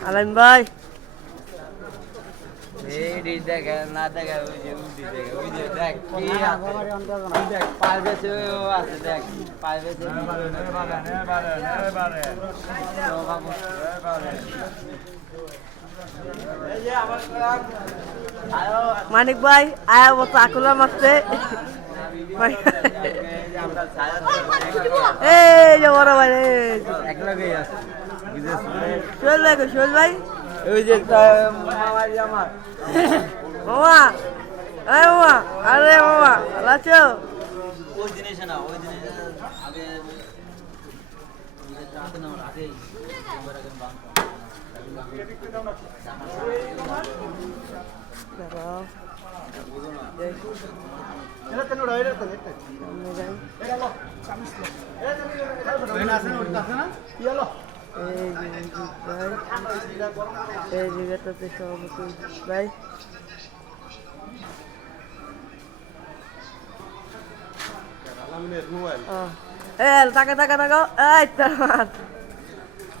আলাইন ভাই এই দেখে না দেখে ওই যে দেখ কি দেখ পারবে আছে দেখ পারবে মানিক ভাই আয়া বসে আকুলা মারছে এই যে বড় ভাই শোল ভাই শোল ভাই ওই যে মামারি আমার মামা আরে মামা আরে মামা আছো ওই জিনিস না ওই জিনিস আগে আগে এই জায়গাটাতে সভাপতি ভাই টাকা টাকা টাকা এই